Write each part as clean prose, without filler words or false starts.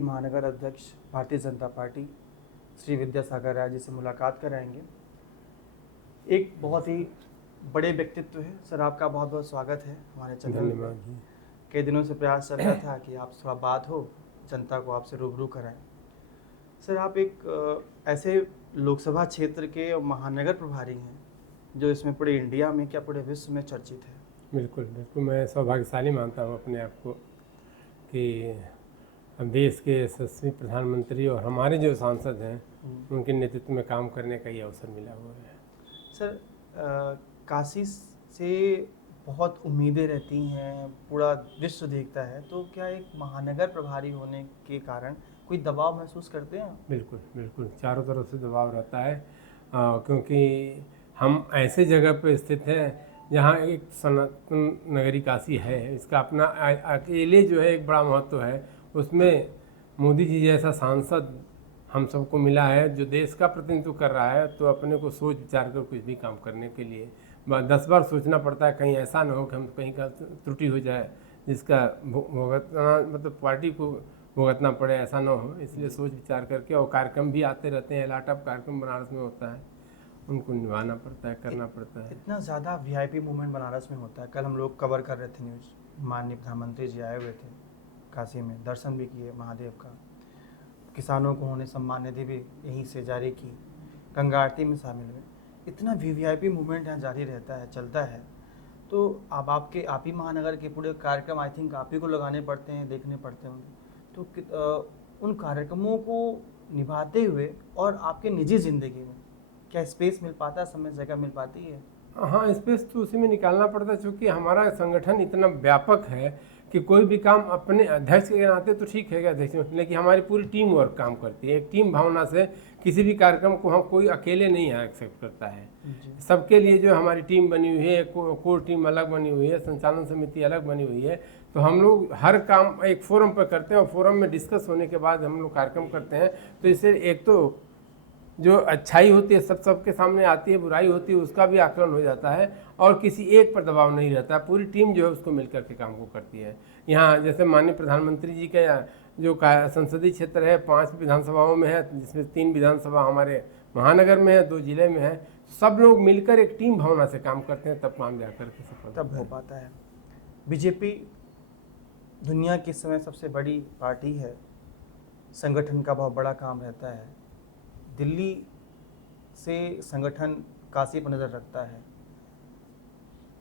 महानगर अध्यक्ष भारतीय जनता पार्टी श्री विद्यासागर राय जी से मुलाकात कराएंगे। एक बहुत ही बड़े व्यक्तित्व है सर, आपका बहुत बहुत स्वागत है हमारे चैनल में। धन्यवाद जी। कई दिनों से प्रयास चल रहा था कि आप थोड़ा बात हो, जनता को आपसे रूबरू कराएं। सर, आप एक ऐसे लोकसभा क्षेत्र के महानगर प्रभारी हैं जो इसमें पूरे इंडिया में क्या पूरे विश्व में चर्चित है। बिल्कुल बिल्कुल, मैं सौभाग्यशाली मानता हूँ अपने आप को कि हम देश के यशस्वी प्रधानमंत्री और हमारे जो सांसद हैं उनके नेतृत्व में काम करने का ये अवसर मिला हुआ है। सर, काशी से बहुत उम्मीदें रहती हैं, पूरा विश्व देखता है, तो क्या एक महानगर प्रभारी होने के कारण कोई दबाव महसूस करते हैं? बिल्कुल बिल्कुल, चारों तरफ से दबाव रहता है क्योंकि हम ऐसे जगह पर स्थित हैं जहाँ एक सनातन नगरी काशी है। इसका अपना अकेले जो है एक बड़ा महत्व है। उसमें मोदी जी जैसा सांसद हम सबको मिला है जो देश का प्रतिनिधित्व कर रहा है, तो अपने को सोच विचार कर कुछ भी काम करने के लिए 10 बार सोचना पड़ता है। कहीं ऐसा ना हो कि हम कहीं का त्रुटि हो जाए जिसका भुगतना मतलब पार्टी को भुगतना पड़े, ऐसा ना हो। इसलिए सोच विचार करके, और कार्यक्रम भी आते रहते हैं, लाटअप कार्यक्रम बनारस में होता है, उनको निभाना पड़ता है, करना पड़ता है। इतना ज़्यादा वीआईपी मूवमेंट बनारस में होता है। कल हम लोग कवर कर रहे थे न्यूज़, माननीय प्रधानमंत्री जी आए हुए थे काशी में, दर्शन भी किए महादेव का, किसानों को उन्होंने सम्मान निधि भी यहीं से जारी की, गंगा आरती में शामिल हुए। इतना वीवीआईपी मूवमेंट यहाँ जारी रहता है, चलता है। तो अब आप ही महानगर के पूरे कार्यक्रम आई थिंक आप ही को लगाने पड़ते हैं, देखने पड़ते होंगे। तो उन कार्यक्रमों को निभाते हुए और आपके निजी ज़िंदगी में क्या स्पेस मिल पाता है, समय जगह मिल पाती है? हाँ, स्पेस तो उसी में निकालना पड़ता है, क्योंकि हमारा संगठन इतना व्यापक है कि कोई भी काम अपने अध्यक्ष के नाते तो ठीक है कि अध्यक्ष, लेकिन हमारी पूरी टीम वर्क काम करती है। एक टीम भावना से किसी भी कार्यक्रम को हम कोई अकेले नहीं एक्सेप्ट करता है। सबके लिए जो हमारी टीम बनी हुई है, कोर टीम अलग बनी हुई है, संचालन समिति अलग बनी हुई है। तो हम लोग हर काम एक फोरम पर करते हैं और फोरम में डिस्कस होने के बाद हम लोग कार्यक्रम करते हैं। तो इससे एक तो जो अच्छाई होती है सबके सामने आती है, बुराई होती है उसका भी आकलन हो जाता है, और किसी एक पर दबाव नहीं रहता। पूरी टीम जो है उसको मिलकर के काम को करती है। यहाँ जैसे माननीय प्रधानमंत्री जी का जो संसदीय क्षेत्र है 5 विधानसभाओं में है, जिसमें 3 विधानसभा हमारे महानगर में है, 2 जिले में है। सब लोग मिलकर एक टीम भावना से काम करते हैं, तब काम जाकर के सफल तब हो पाता है। बीजेपी दुनिया की इस समय सबसे बड़ी पार्टी है, संगठन का बहुत बड़ा काम रहता है। दिल्ली से संगठन काशी पर नज़र रखता है।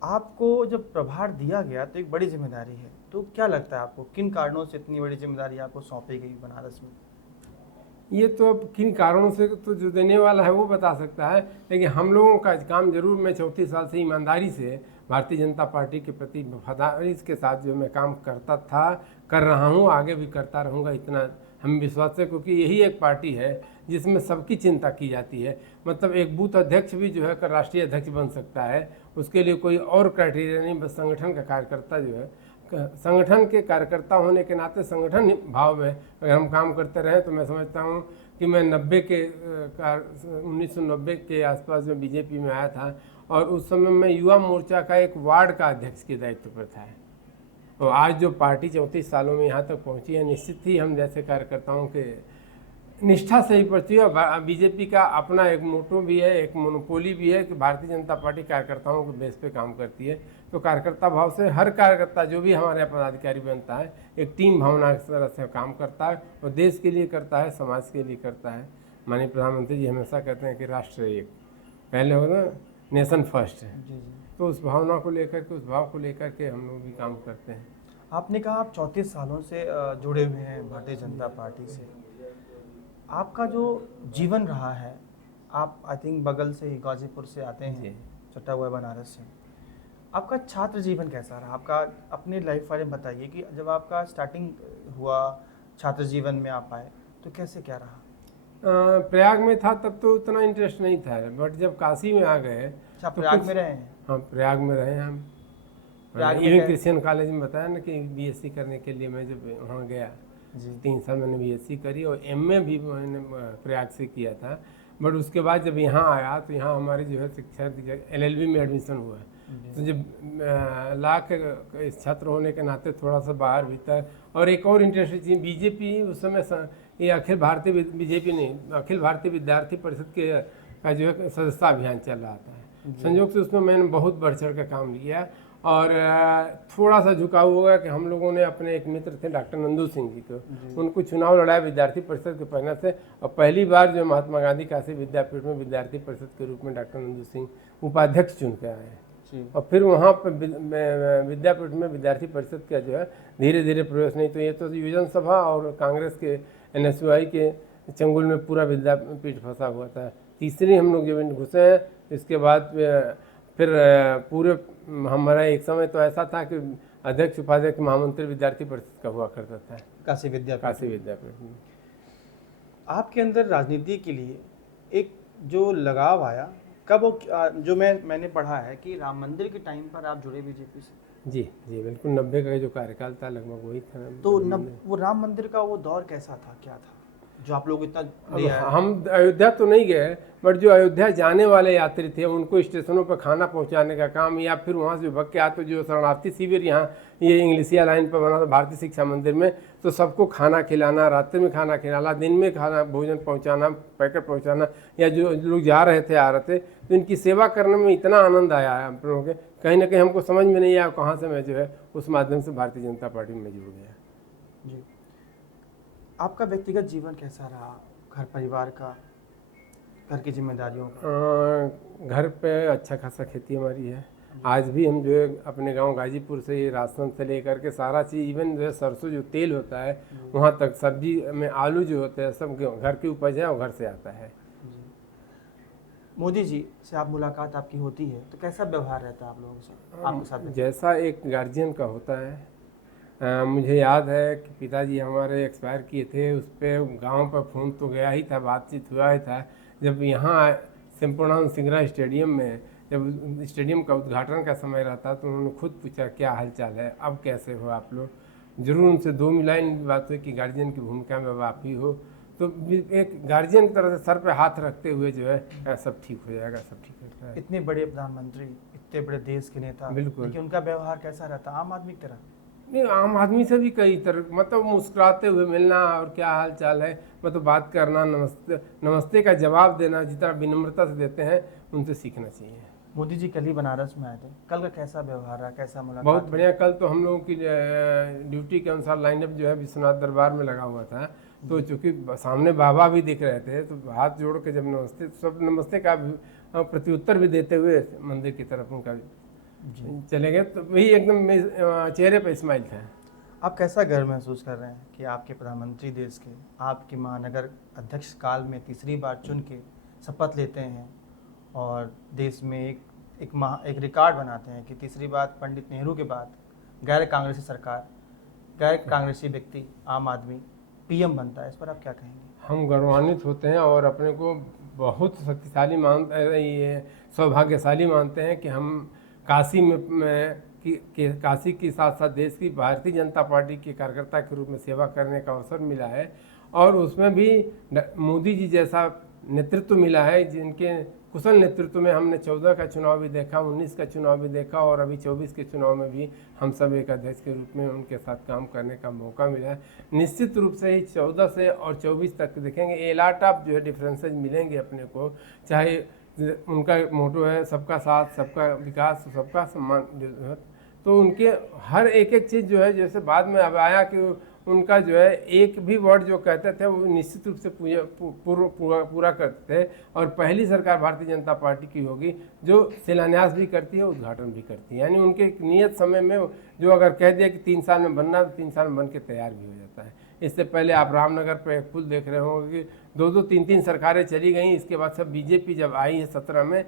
आपको जब प्रभार दिया गया तो एक बड़ी जिम्मेदारी है, तो क्या लगता है आपको किन कारणों से इतनी बड़ी जिम्मेदारी आपको सौंपी गई बनारस में? ये तो अब किन कारणों से तो जो देने वाला है वो बता सकता है, लेकिन हम लोगों का काम जरूर, मैं 34 साल से ईमानदारी से भारतीय जनता पार्टी के प्रति वफादारी के साथ जो मैं काम करता था, कर रहा हूँ, आगे भी करता रहूँगा, इतना हमें विश्वास है। क्योंकि यही एक पार्टी है जिसमें सबकी चिंता की जाती है। मतलब एक बूथ अध्यक्ष भी जो है राष्ट्रीय अध्यक्ष बन सकता है, उसके लिए कोई और क्राइटेरिया नहीं, बस संगठन का कार्यकर्ता जो है, संगठन के कार्यकर्ता होने के नाते संगठन भाव में अगर हम काम करते रहें तो मैं समझता हूँ कि मैं 1990 के आसपास में बीजेपी में आया था, और उस समय मैं युवा मोर्चा का एक वार्ड का अध्यक्ष के दायित्व पर था। और आज जो पार्टी 34 सालों में यहाँ तक पहुँची है, निश्चित ही हम जैसे कार्यकर्ताओं के निष्ठा से ही पड़ती है। बीजेपी का अपना एक मोटो भी है, एक मोनोपोली भी है कि भारतीय जनता पार्टी कार्यकर्ताओं के बेस पे काम करती है। तो कार्यकर्ता भाव से हर कार्यकर्ता जो भी हमारे पदाधिकारी बनता है, एक टीम भावना की तरह से काम करता है, और देश के लिए करता है, समाज के लिए करता है। माननीय प्रधानमंत्री जी हमेशा कहते हैं कि राष्ट्र एक, पहले हो ना नेशन फर्स्ट है। तो उस भावना को लेकर के, उस भाव को लेकर के हम लोग भी काम करते हैं। आपने कहा आप 34 सालों से जुड़े हुए हैं भारतीय जनता पार्टी से। आपका जो जीवन रहा है, आप आई थिंक बगल से ही गाजीपुर से आते हैं, चट्टा हुआ बनारस से। आपका छात्र जीवन कैसा रहा? आपका अपने लाइफ बारे में बताइए कि जब आपका स्टार्टिंग हुआ छात्र जीवन में आप आए तो कैसे क्या रहा? प्रयाग में था तब तो उतना इंटरेस्ट नहीं था, बट जब काशी में आ गए। अच्छा, तो प्रयाग में रहे हैं? हाँ, प्रयाग में रहे हम। इवन क्रिश्चियन कॉलेज में बताया ना कि बीएससी करने के लिए मैं जब वहाँ गया, 3 साल मैंने बीएससी करी, और एमए भी मैंने प्रयाग से किया था। बट उसके बाद जब यहाँ आया तो यहाँ हमारी जो है शिक्षा एलएलबी में एडमिशन हुआ, तो जब लाख छात्र होने के नाते थोड़ा सा बाहर भीतर। और एक और इंटरेस्टिंग चीज़, बीजेपी उस समय ये अखिल भारतीय बीजेपी नहीं, अखिल भारतीय विद्यार्थी परिषद के का जो है सदस्यता अभियान चल रहा था। संयोग से उसमें मैंने बहुत बढ़ चढ़ का काम लिया। और थोड़ा सा झुकाव होगा कि हम लोगों ने अपने एक मित्र थे डॉक्टर नंदू सिंह जी को, उनको चुनाव लड़ाया विद्यार्थी परिषद के पहले से। और पहली बार जो महात्मा गांधी काशी विद्यापीठ में विद्यार्थी परिषद के रूप में डॉक्टर नंदू सिंह उपाध्यक्ष चुन के आए। और फिर वहाँ पर विद्यापीठ में विद्यार्थी परिषद का जो है धीरे धीरे प्रवेश। नहीं तो ये तो युवजन सभा और कांग्रेस के NSUI के चंगुल में पूरा विद्यापीठ फंसा हुआ था। तीसरी हम लोग जब घुसे हैं, इसके बाद फिर पूरे हमारा एक समय तो ऐसा था कि अध्यक्ष उपाध्यक्ष महामंत्री विद्यार्थी परिषद का हुआ करता था काशी विद्यापीठ में। आपके अंदर राजनीति के लिए एक जो लगाव आया कब, जो मैंने पढ़ा है कि राम मंदिर के टाइम पर आप जुड़े बीजेपी से? जी बिल्कुल, 90 का जो कार्यकाल था लगभग वही था। तो वो राम मंदिर का वो दौर कैसा था, क्या था जो आप लोग इतना ले आए? हम अयोध्या तो नहीं गए, बट जो अयोध्या जाने वाले यात्री थे उनको स्टेशनों पर खाना पहुंचाने का काम, या फिर वहां से भग के आते जो शरणार्थी शिविर यहाँ ये इंग्लिशिया लाइन पर बना था भारतीय शिक्षा मंदिर में, तो सबको खाना खिलाना, रात्रि में खाना खिलाना, दिन में खाना भोजन पहुँचाना, पैकेट पहुँचाना, या जो लोग जा रहे थे आ रहे थे तो इनकी सेवा करने में इतना आनंद आया है हम लोगों के, कहीं ना कहीं हमको समझ में नहीं आया कहाँ से मैं जो है उस माध्यम से भारतीय जनता पार्टी में जुड़ गया। जी, आपका व्यक्तिगत जीवन कैसा रहा, घर परिवार का, घर की जिम्मेदारियों का? घर पे अच्छा खासा खेती हमारी है। आज भी हम जो है अपने गांव गाजीपुर से ये राशन से लेकर के सारा चीज़, इवन जो है सरसों जो तेल होता है वहाँ तक, सब्जी में आलू जो होते हैं सब घर की उपज है और घर से आता है। मोदी जी से आप मुलाकात आपकी होती है तो कैसा व्यवहार रहता है आप लोगों से, आपके साथ? जैसा एक गार्जियन का होता है। मुझे याद है कि पिताजी हमारे एक्सपायर किए थे, उस पर गाँव पर फ़ोन तो गया ही था, बातचीत हुआ ही था। जब यहाँ संपूर्णानंद सिंगरा स्टेडियम में जब स्टेडियम का उद्घाटन का समय रहता तो उन्होंने खुद पूछा क्या हालचाल है, अब कैसे हो आप लोग। जरूर उनसे 2 लाइन बात हुई कि गार्जियन की भूमिका में अब आप ही हो, तो एक गार्जियन की तरह से सर पे हाथ रखते हुए जो है सब ठीक हो जाएगा, सब ठीक होता है। इतने बड़े प्रधानमंत्री, इतने बड़े देश के नेता, बिल्कुल, लेकिन उनका व्यवहार कैसा रहता, आम आदमी की तरह? नहीं, आम आदमी से भी कई तरह, मतलब मुस्कुराते हुए मिलना और क्या हाल चाल है, मतलब बात करना, नमस्ते का जवाब देना, जितना विनम्रता से देते हैं उनसे सीखना चाहिए। मोदी जी कल ही बनारस में आए थे, कल का कैसा व्यवहार रहा, कैसा मुलाकात? बहुत बढ़िया। कल तो हम लोगों की ड्यूटी के अनुसार लाइनअप जो है विश्वनाथ दरबार में लगा हुआ था, तो चूंकि सामने बाबा भी दिख रहे थे तो हाथ जोड़ के जब नमस्ते, सब नमस्ते का प्रत्युत्तर भी देते हुए मंदिर की तरफ उनका चले गए, तो वही एकदम चेहरे पे स्माइल था। आप कैसा गर्व महसूस कर रहे हैं कि आपके प्रधानमंत्री देश के, आपके महानगर अध्यक्ष काल में तीसरी बार चुन के शपथ लेते हैं और देश में एक रिकॉर्ड बनाते हैं कि तीसरी बार पंडित नेहरू के बाद गैर कांग्रेसी सरकार, गैर कांग्रेसी व्यक्ति, आम आदमी PM बनता है, इस पर आप क्या कहेंगे? हम गौरवान्वित होते हैं और अपने को बहुत शक्तिशाली ये सौभाग्यशाली मानते हैं कि हम काशी में काशी के साथ साथ देश की भारतीय जनता पार्टी के कार्यकर्ता के रूप में सेवा करने का अवसर मिला है, और उसमें भी मोदी जी जैसा नेतृत्व मिला है, जिनके कुशल नेतृत्व में हमने 14 का चुनाव भी देखा, 19 का चुनाव भी देखा, और अभी 24 के चुनाव में भी हम सब एक अध्यक्ष के रूप में उनके साथ काम करने का मौका मिला है। निश्चित रूप से ही 14 से और 24 तक देखेंगे ए लॉट ऑफ जो है डिफरेंसेज मिलेंगे अपने को, चाहे उनका मोटो है सबका साथ, सबका विकास, सबका सम्मान, तो उनके हर एक चीज़ जो है, जैसे बाद में अब आया कि उनका जो है एक भी वर्ड जो कहते थे वो निश्चित रूप से पूरा करते थे। और पहली सरकार भारतीय जनता पार्टी की होगी जो शिलान्यास भी करती है, उद्घाटन भी करती है, यानी उनके नियत समय में जो अगर कह दिया कि 3 साल में बनना, तो 3 साल में बन के तैयार भी हो जाता है। इससे पहले आप रामनगर पर एक पुल देख रहे होंगे कि 2-2, 3-3 सरकारें चली गई, इसके बाद सब बीजेपी जब आई है 17 में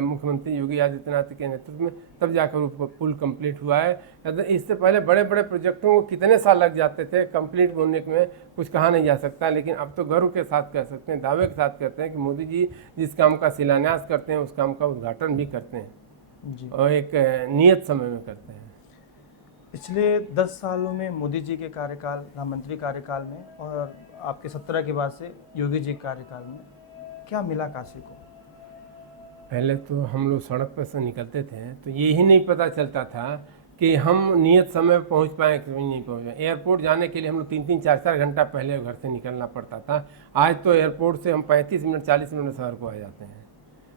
मुख्यमंत्री योगी आदित्यनाथ के नेतृत्व में, तब जाकर वो पुल कंप्लीट हुआ है। इससे पहले बड़े बड़े प्रोजेक्टों को कितने साल लग जाते थे कंप्लीट होने में, कुछ कहा नहीं जा सकता, लेकिन अब तो गर्व के साथ कह सकते हैं, दावे के साथ कहते हैं कि मोदी जी जिस काम का शिलान्यास करते हैं उस काम का उद्घाटन भी करते हैं जी, और एक नियत समय में करते हैं। पिछले 10 सालों में मोदी जी के कार्यकाल, प्रधानमंत्री कार्यकाल में, और आपके 17 के बाद से योगी जी के कार्यकाल में क्या मिला काशी को? पहले तो हम लोग सड़क पर से निकलते थे तो ये ही नहीं पता चलता था कि हम नियत समय पर पहुँच पाएँ कि नहीं पहुँच पाएँ। एयरपोर्ट जाने के लिए हम लोग 3-3 4-4 घंटा पहले घर से निकलना पड़ता था। आज तो एयरपोर्ट से हम 35 मिनट 40 मिनट में शहर को आ जाते हैं।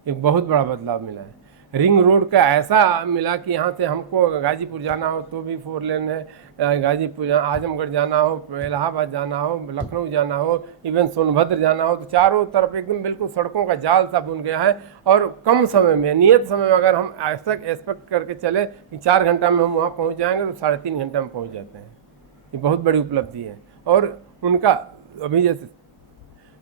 एक बहुत बड़ा बदलाव मिला है। रिंग रोड का ऐसा मिला कि यहाँ से हमको गाजीपुर जाना हो तो भी 4 लेन है, गाजीपुर आजमगढ़ जाना हो, इलाहाबाद जाना हो, लखनऊ जाना हो, इवन सोनभद्र जाना हो, तो चारों तरफ एकदम बिल्कुल सड़कों का जाल सा बुन गया है। और कम समय में, नियत समय में अगर हम ऐसा एक्सपेक्ट करके चले कि 4 घंटा में हम वहाँ पहुँच जाएंगे तो 3.5 घंटा में पहुँच जाते हैं। ये बहुत बड़ी उपलब्धि है। और उनका अभी जैसे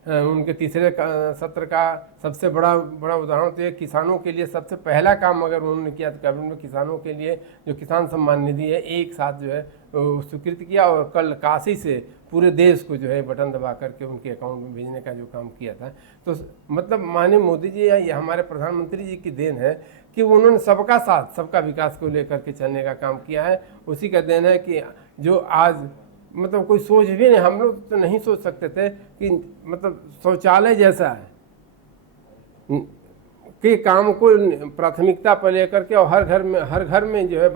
उनके तीसरे सत्र का सबसे बड़ा उदाहरण तो ये किसानों के लिए सबसे पहला काम अगर उन्होंने किया तो कैबिनेट में किसानों के लिए जो किसान सम्मान निधि है एक साथ जो है स्वीकृत किया। और कल काशी से पूरे देश को जो है बटन दबा करके उनके अकाउंट में भेजने का जो काम किया था। तो मतलब माननीय मोदी जी या ये हमारे प्रधानमंत्री जी की देन है कि उन्होंने सबका साथ सबका विकास को लेकर के चलने का काम किया है। उसी का देन है कि जो आज मतलब कोई सोच भी नहीं, हम लोग तो नहीं सोच सकते थे कि मतलब शौचालय जैसा है के काम को प्राथमिकता पर लेकर के और हर घर में जो है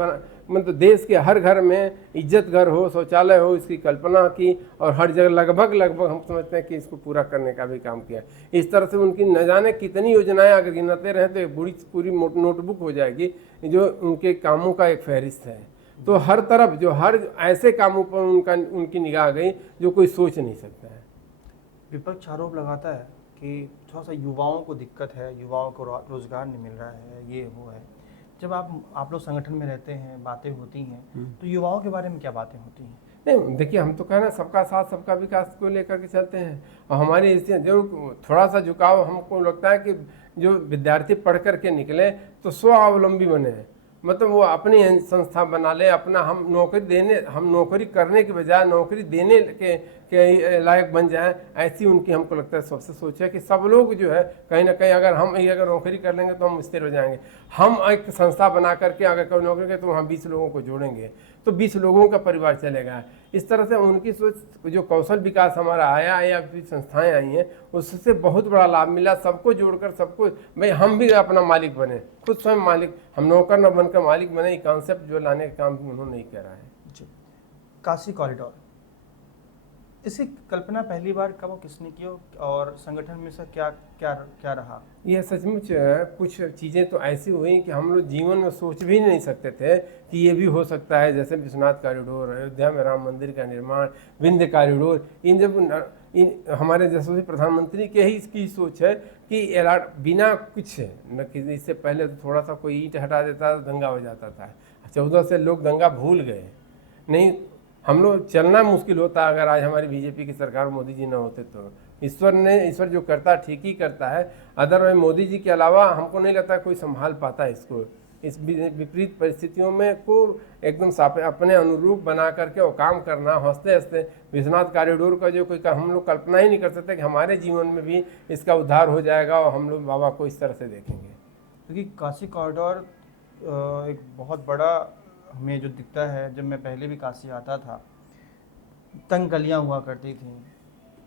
मतलब देश के हर घर में इज्जत घर हो, शौचालय हो, इसकी कल्पना की। और हर जगह लगभग हम समझते हैं कि इसको पूरा करने का भी काम किया। इस तरह से उनकी न जाने कितनी योजनाएं अगर गिनाते रहे तो एक पूरी नोटबुक हो जाएगी जो उनके कामों का एक फहरिस्त है। तो हर तरफ जो हर ऐसे कामों पर उनकी निगाह गई जो कोई सोच नहीं सकता है। विपक्ष आरोप लगाता है कि थोड़ा सा युवाओं को दिक्कत है, युवाओं को रोजगार नहीं मिल रहा है, ये वो है। जब आप लोग संगठन में रहते हैं, बातें होती हैं, तो युवाओं के बारे में क्या बातें होती हैं? नहीं देखिए, हम तो कहना सबका साथ सबका विकास को लेकर के चलते हैं। और हमारी जरूर थोड़ा सा झुकाव हमको लगता है कि जो विद्यार्थी पढ़ कर के निकले तो स्वावलंबी बने, मतलब वो अपनी संस्था बना ले, अपना हम नौकरी करने के बजाय नौकरी देने के लायक बन जाएं, ऐसी उनकी हमको लगता है सबसे सोच है कि सब लोग जो है कहीं ना कहीं अगर नौकरी कर लेंगे तो हम स्थिर हो जाएंगे। हम एक संस्था बना करके अगर कोई नौकरी करें तो वहाँ 20 लोगों को जोड़ेंगे तो 20 लोगों का परिवार चलेगा। इस तरह से उनकी सोच, जो कौशल विकास हमारा आया या फिर संस्थाएं आई हैं, उससे बहुत बड़ा लाभ मिला। सबको जोड़कर सबको भाई हम भी अपना मालिक बने, खुद स्वयं मालिक, हम नौकर न बनकर मालिक बने। ये कॉन्सेप्ट जो लाने का काम उन्होंने नहीं करा है। जी, काशी कॉरिडोर, इसकी कल्पना पहली बार कब और किसने की और संगठन में से क्या रहा? यह सचमुच कुछ चीज़ें तो ऐसी हुई कि हम लोग जीवन में सोच भी नहीं सकते थे कि ये भी हो सकता है। जैसे विश्वनाथ कॉरिडोर, अयोध्या में राम मंदिर का निर्माण, विंध्य कॉरिडोर, हमारे जैसे प्रधानमंत्री के ही इसकी सोच है कि बिना कुछ न कि इससे पहले तो थोड़ा सा कोई ईंट हटा देता तो दंगा हो जाता था। 14 से लोग दंगा भूल गए। नहीं, हम लोग चलना मुश्किल होता अगर आज हमारी बीजेपी की सरकार मोदी जी न होते तो। ईश्वर जो करता है ठीक ही करता है। अदरवाइज मोदी जी के अलावा हमको नहीं लगता कोई संभाल पाता है इसको। इस विपरीत परिस्थितियों में को एकदम अपने अनुरूप बना करके वो काम करना, हंसते हंसते विश्वनाथ कॉरिडोर का जो कोई हम लोग कल्पना ही नहीं कर सकते कि हमारे जीवन में भी इसका उद्धार हो जाएगा और हम लोग बाबा को इस तरह से देखेंगे। क्योंकि काशी कॉरिडोर एक बहुत बड़ा हमें जो दिखता है, जब मैं पहले भी काशी आता था, तंग गलियाँ हुआ करती थी,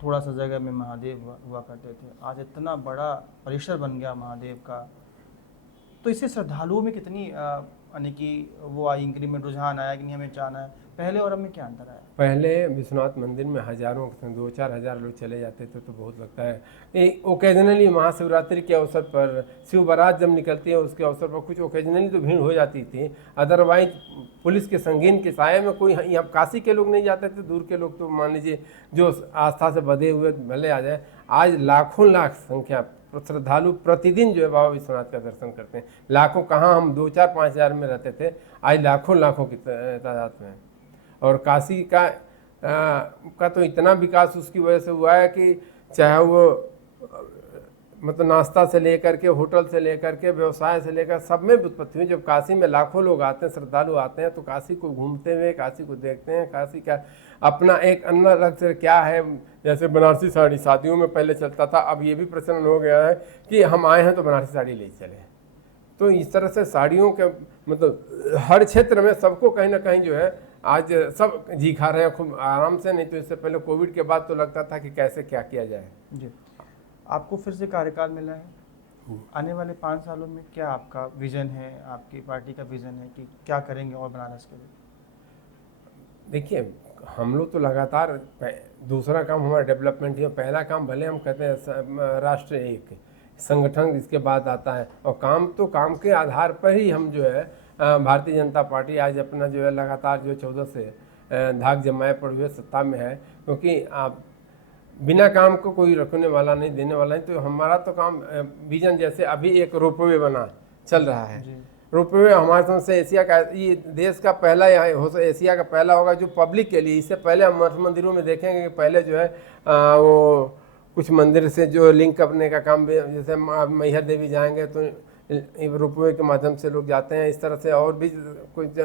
थोड़ा सा जगह में महादेव हुआ करते थे। आज इतना बड़ा परिसर बन गया महादेव का, तो इससे श्रद्धालुओं में कितनी यानी कि वो आई इंक्रीमेंट, रुझान आया कि नहीं हमें जाना है? पहले और अब में क्या अंतर आया? पहले विश्वनाथ मंदिर में हजारों 2-4 हज़ार लोग चले जाते थे तो बहुत लगता है। ओकेजनली महाशिवरात्रि के अवसर पर, शिव बारात जब निकलती है उसके अवसर पर कुछ ओकेजनली तो भीड़ हो जाती थी। अदरवाइज पुलिस के संगीन के साये में कोई यहाँ काशी के लोग नहीं जाते थे, दूर के लोग तो मान लीजिए जो आस्था से बधे हुए भले आ जाए। आज लाखों लाख संख्या श्रद्धालु प्रतिदिन जो है बाबा विश्वनाथ का दर्शन करते हैं। लाखों कहाँ, हम 2-4-5 हज़ार में रहते थे, आज लाखों की तादाद में। और काशी का तो इतना विकास उसकी वजह से हुआ है कि चाहे वो मतलब नाश्ता से लेकर के, होटल से लेकर के, व्यवसाय से लेकर सब में उत्पत्ति हुई। जब काशी में लाखों लोग आते हैं, श्रद्धालु आते हैं, तो काशी को घूमते हुए काशी को देखते हैं। काशी का अपना एक अन्य अलग से क्या है, जैसे बनारसी साड़ी शादियों में पहले चलता था, अब ये भी प्रचलन हो गया है कि हम आए हैं तो बनारसी साड़ी ले चले। तो इस तरह से साड़ियों के मतलब हर क्षेत्र में सबको कहीं ना कहीं जो है आज सब जी खा रहे हैं खूब आराम से। नहीं तो इससे पहले कोविड के बाद तो लगता था कि कैसे क्या किया जाए। जी, आपको फिर से कार्यकाल मिला है, आने वाले 5 सालों में क्या आपका विजन है, आपकी पार्टी का विजन है कि क्या करेंगे और बनारस के लिए? देखिए, हम लोग तो लगातार दूसरा काम हमारा डेवलपमेंट है। पहला काम भले हम कहते हैं राष्ट्र एक संगठन, इसके बाद आता है, और काम के आधार पर ही हम जो है भारतीय जनता पार्टी आज अपना जो है लगातार जो 14 से धाक जमाए पड़े हुए सत्ता में है। क्योंकि आप बिना काम को कोई रखने वाला नहीं, देने वाला नहीं। तो हमारा तो काम विजन, जैसे अभी एक रोपवे बना चल रहा है, रोपवे हमारे समझ से एशिया का, ये देश का पहला एशिया का पहला होगा जो पब्लिक के लिए। इससे पहले हम मठ मंदिरों में देखेंगे कि पहले जो है वो कुछ मंदिर से जो लिंक करने का काम, जैसे मैहर देवी जाएंगे तो रोपवे के माध्यम से लोग जाते हैं। इस तरह से और भी कुछ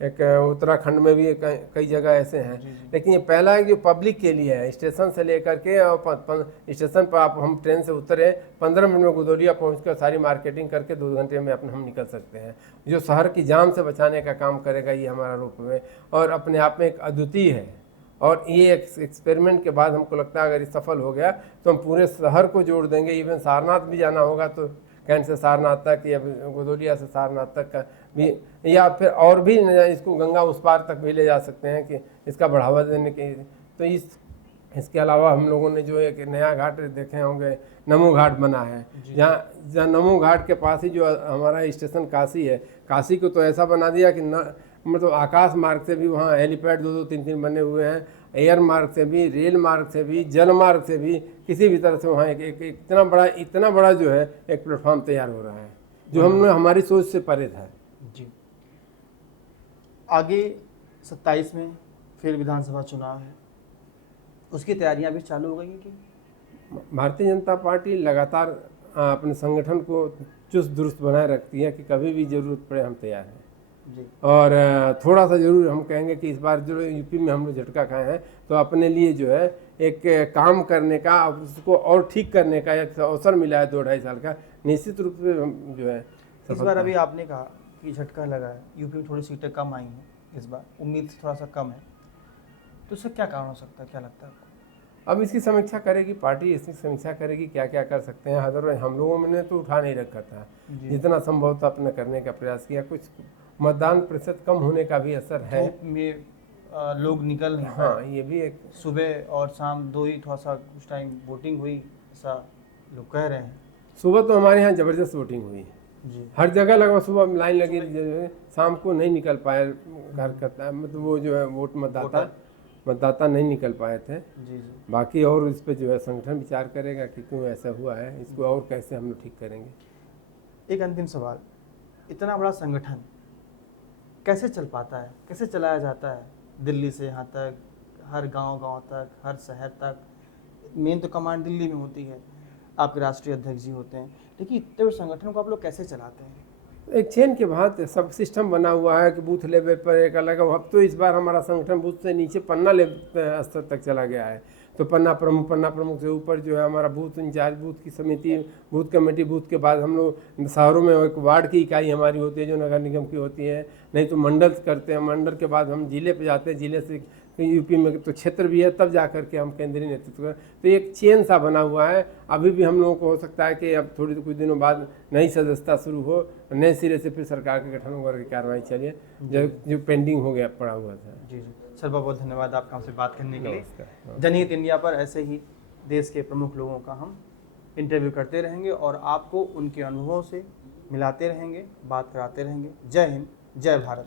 एक उत्तराखंड में भी कई जगह ऐसे हैं। लेकिन ये पहला है जो पब्लिक के लिए है। स्टेशन से लेकर के और स्टेशन पर आप हम ट्रेन से उतरे 15 मिनट में गुदौलिया पहुंचकर सारी मार्केटिंग करके 2 घंटे में अपने हम निकल सकते हैं। जो शहर की जान से बचाने का काम करेगा ये हमारा रोपवे, और अपने आप में एक अद्वितीय है। और ये एक्सपेरिमेंट के बाद हमको लगता है अगर ये सफल हो गया तो हम पूरे शहर को जोड़ देंगे। इवन सारनाथ भी जाना होगा तो कैंट से सारनाथ तक, या गुदौलिया से सारनाथ तक का भी, या फिर और भी इसको गंगा उस पार तक भी ले जा सकते हैं कि इसका बढ़ावा देने के। तो इसके अलावा हम लोगों ने जो एक नया घाट देखे होंगे, नमो घाट बना है, जहाँ नमो घाट के पास ही जो हमारा स्टेशन काशी है, काशी को तो ऐसा बना दिया कि मतलब आकाश मार्ग से भी वहाँ हेलीपैड 2-2, 3-3 बने हुए हैं, एयर मार्ग से भी, रेल मार्ग से भी, जल मार्ग से भी, किसी भी तरह से वहाँ एक इतना बड़ा जो है एक प्लेटफॉर्म तैयार हो रहा है जो हमारी सोच से परे था। जी, आगे 27 में फिर विधानसभा चुनाव है, उसकी तैयारियां भी चालू हो गई हैं कि? भारतीय जनता पार्टी लगातार अपने संगठन को चुस्त दुरुस्त बनाए रखती है कि कभी भी जरूरत पड़े हम तैयार हैं जी। और थोड़ा सा जरूर हम कहेंगे कि इस बार जो यूपी में हम लोग झटका खाए हैं, तो अपने लिए जो है एक काम करने का, उसको और ठीक करने का एक अवसर मिला है 2-2.5 साल का। निश्चित रूप से हम जो है इस बार अभी आपने कहा कि झटका लगा है, यूपी में थोड़ी सीटें कम आई हैं इस बार, उम्मीद थोड़ा सा कम है, तो इससे क्या कारण हो सकता है, क्या लगता है आपको? अब इसकी समीक्षा करेगी पार्टी, इसकी समीक्षा करेगी क्या क्या कर सकते हैं। अदरवाइज हम लोगों ने तो उठा नहीं रखा था, जितना संभव था अपने करने का प्रयास किया। कुछ मतदान प्रतिशत कम होने का भी असर है, में लोग निकल नहीं, हाँ ये भी एक, सुबह और शाम 2 ही थोड़ा सा कुछ टाइम वोटिंग हुई, ऐसा लोग कह रहे हैं। सुबह तो हमारे यहाँ ज़बरदस्त वोटिंग हुई जी, हर जगह लगभग सुबह लाइन लगी, शाम को नहीं निकल पाए घर करता है, मतलब वो जो है वोट मतदाता नहीं निकल पाए थे। जी जी। बाकी और इस पर जो है संगठन विचार करेगा कि क्यों ऐसा हुआ है, इसको और कैसे हम लोग ठीक करेंगे। एक अंतिम सवाल, इतना बड़ा संगठन कैसे चल पाता है, कैसे चलाया जाता है? दिल्ली से यहाँ तक, हर गांव तक, हर शहर तक, मेन तो कमांड दिल्ली में होती है, आपके राष्ट्रीय अध्यक्ष जी होते हैं, लेकिन इतने बड़े संगठन को आप लोग कैसे चलाते हैं? एक चेन के भांति सब सिस्टम बना हुआ है कि बूथ लेवल पर एक अलग। अब तो इस बार हमारा संगठन बूथ से नीचे पन्ना लेवल स्तर तक चला गया है। तो पन्ना प्रमुख से ऊपर जो है हमारा बूथ इंचार्ज, बूथ की समिति, बूथ कमेटी, बूथ के बाद हम लोग शहरों में एक वार्ड की इकाई हमारी होती है जो नगर निगम की होती है, नहीं तो मंडल करते हैं। मंडल के बाद हम जिले पे जाते हैं, जिले से यूपी में तो क्षेत्र भी है, तब जा करके हम केंद्रीय नेतृत्व करें। तो एक चेन सा बना हुआ है। अभी भी हम लोगों को हो सकता है कि अब कुछ दिनों बाद नई सदस्यता शुरू हो, नए सिरे से फिर सरकार के गठन वगैरह की कार्रवाई चलिए, जो पेंडिंग हो गया पड़ा हुआ था। जी जी सर, बहुत बहुत धन्यवाद आपका हमसे बात करने के लिए। जनहित इंडिया पर ऐसे ही देश के प्रमुख लोगों का हम इंटरव्यू करते रहेंगे और आपको उनके अनुभवों से मिलाते रहेंगे, बात कराते रहेंगे। जय हिंद, जय भारत।